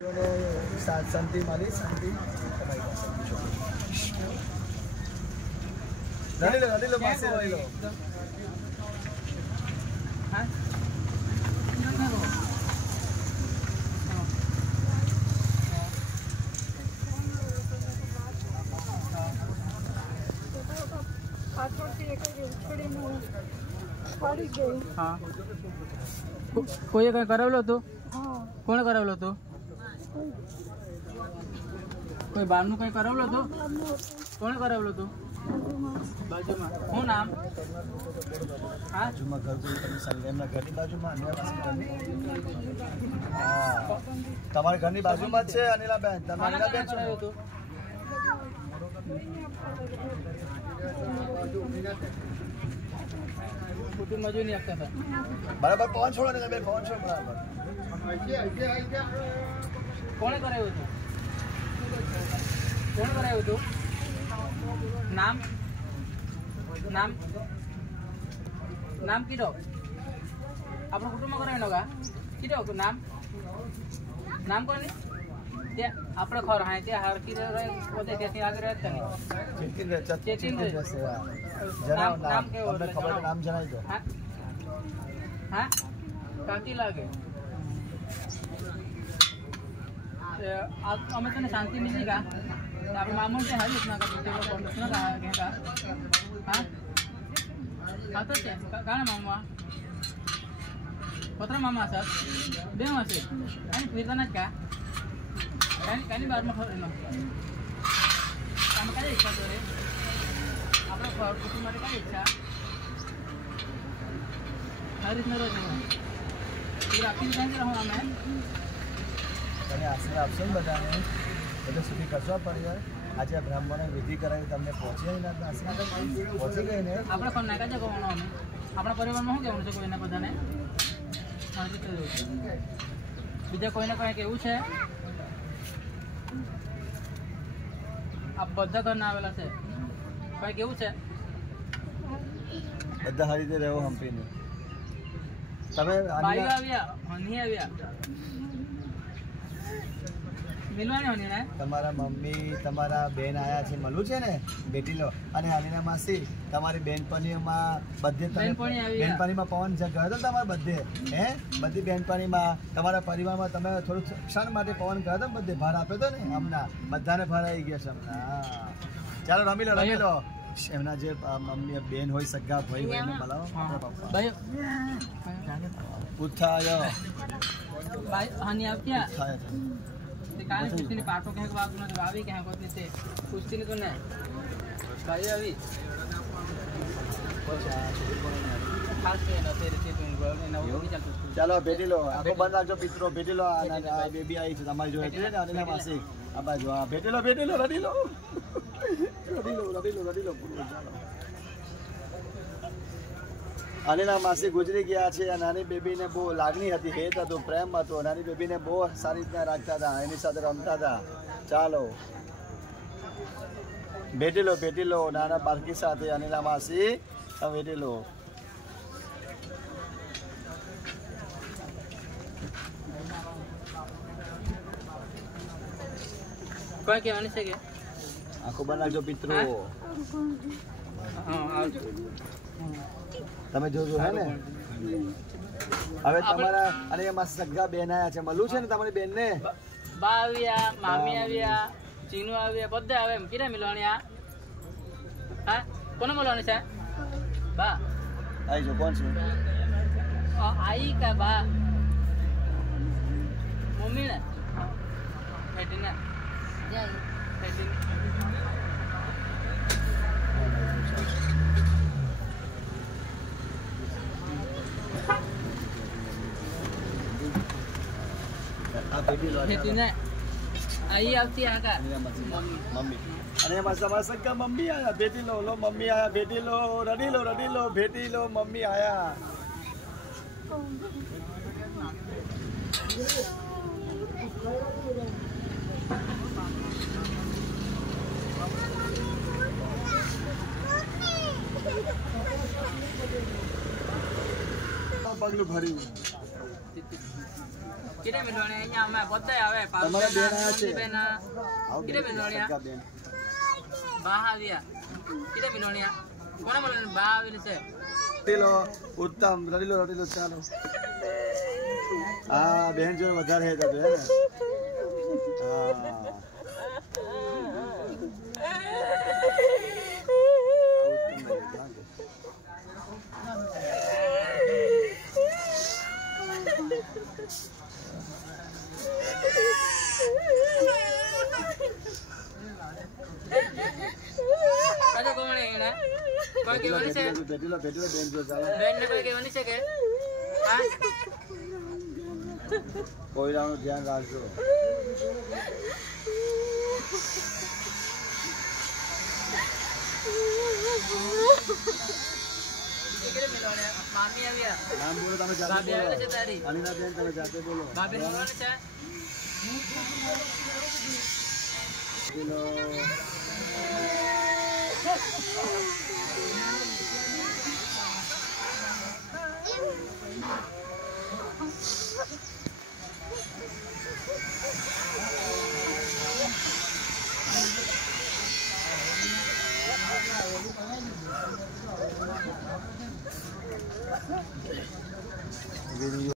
शांति माली शांति रनी लो पास रनी लो हाँ कोई कहीं करावलो तो कोण करावलो तो कोई बार नु कहीं करावलो तो कोण करावलो तो बाजू में શું નામ હા બાજુમાં ઘર કોઈ તમે સંગમના ઘરની બાજુમાં અનિલાબેન તમારા ઘરની બાજુમાં જ છે અનિલાબેન તમે અનિલાબેન છો कुटुंब मजूर नहीं आता था बराबर फोन छोड़ो ने बे फोन छोड़ बराबर कौन करायो तो कौन करायो तो नाम नाम नाम किडो आपण कुटुंब करायनो का किडो नाम नाम कोणी ते आपलं खर आहे ते हार की रे होते त्याची आगे रहत नाही चेकिंग रे जनाव नाम તમને ખબર નામ જણાવી દો હા હા કાકી લાગે અમે તને શાંતિ મિલી का આપણે મામૂલ છે હાલી इतना का तो ना का क्या हां आता છે કાના મામા પત્ર મામા સાથ બે માસે અને ફિરતાના का કાની બારમાં ખબર કામ કરે ઈચ્છા તો રે આપણે કુટુંબ માટે કઈ ઈચ્છા આ રીતના રોજ રાખી જાય રહો અમે તમે આશીર્વાદ આપશો ને બધાને એટલે સુધી કરશો પરિવાર આજે બ્રાહ્મણે વિધિ કરાવી તમને પહોંચી ના આશીર્વાદ પહોંચી ગઈ ને આપણે ફોન નાખા છે કોનો અમે આપણા પરિવારમાં શું કહેવાનું છે કોઈને બધાને શાંતિ કરી બીજા કોઈને કંઈ કેવું છે આ બધા ઘરના આવેલા છે કઈ કેવું છે બધા સારી રીતે રહેવો હંપીને તમે ભાઈઓ આવ્યા હની આવ્યા મિલવાની હની ને તમારા મમ્મી તમારા બેન આયા છે મળું છે ને બેટી લો અને અનિના માસી તમારી બેનપણીઓમાં બધે તમે બેનપણીમાં પવન ગયો હતો તમારા બધે હે બધી બેનપણીમાં તમારા પરિવારમાં તમે થોડું ક્ષણ માટે પવન ગયો હતો બધે ભાર આપ્યો હતો ને હમણાં બધાને ભાર આવી ગયા છે હમણાં ચાલો રમી લો એમના જે મમ્મી બેન હોય સગા ભાઈ હોય એને બોલાવો ભાઈ ઉઠાયો ભાઈ હની આવ્યા ઉઠાયો તે કાલે કુસ્તીની પાટો કહે કે બાગુનો આવી કહે કોઈ તે કુસ્તીની તો ને ભાઈ આવી ખાસ છે ને તે રીતે એના ઓળી ચાલતું ચાલો ભેટી લો આખો બંધ રાખજો પિત્રો ભેટી લો આ બેબી આવી છે તમારી જોડે છે ને અનિલા માસી આ બાજુ આ ભેટી લો રડી લો ચાલો અનિલા માસી ગુજરી ગયા છે આ નાની બેબીને બહુ લાગણી હતી હેત હતું પ્રેમ હતો નાની બેબીને બહુ સારી રીતના રાખતા હતા એની સાથે રમતા હતા ચાલો ભેટી લો નાના બાળકી સાથે અનિલા માસી ભેટી લો કોઈ કહેવાની છે કે આખો બનાવજો પિત્રો તમે જોજો હે ને હવે તમારા અને એમાં સગા બેન આયા છે મળું છે ને તમારી બેન ને બા આવ્યા મામી આવ્યા ચીનુ આવ્યા બધા આવે એમ કિરા મિલવાની આ હા કોને મળવાની છે બા આઈ જો કોણ છે આઈ કા બા મમ્મી ને બેટી ને બેટી ને आई આવતી આકા મમ્મી અને એમાં તમારા સગા મમ્મી આયા ભેટી લો મમ્મી આયા ભેટી લો રડી લો ભેટી લો મમ્મી આયા પગલું ભર્યું किरे मिलवाने અહીંયા અમે બધાય આવે તમારા બેન આયા છે બેન આવો કિરે બેન વાળિયા સગા બેન બા આવ્યા કિરે મિલોણિયા કોને મળે બા આવેલી છે રટીલો ઉત્તમ રટીલો ચાલો હા બેન જો વધારે હે તો બેન કાજો કોણ એને કોઈ કેવાની છે બેટીલો બેન જો ચાલો બેન ને કોઈ કેવાની છે કે હા કોયરાનું ધ્યાન રાખજો કિરે મિલોણિયા મામી આવ્યા નામ બોલો તમે જાતે ભાભી બોલો આવેલી છે તારી અનિલા બેન તમે જાતે બોલો ભાભી બોલવાની છે બેટીલો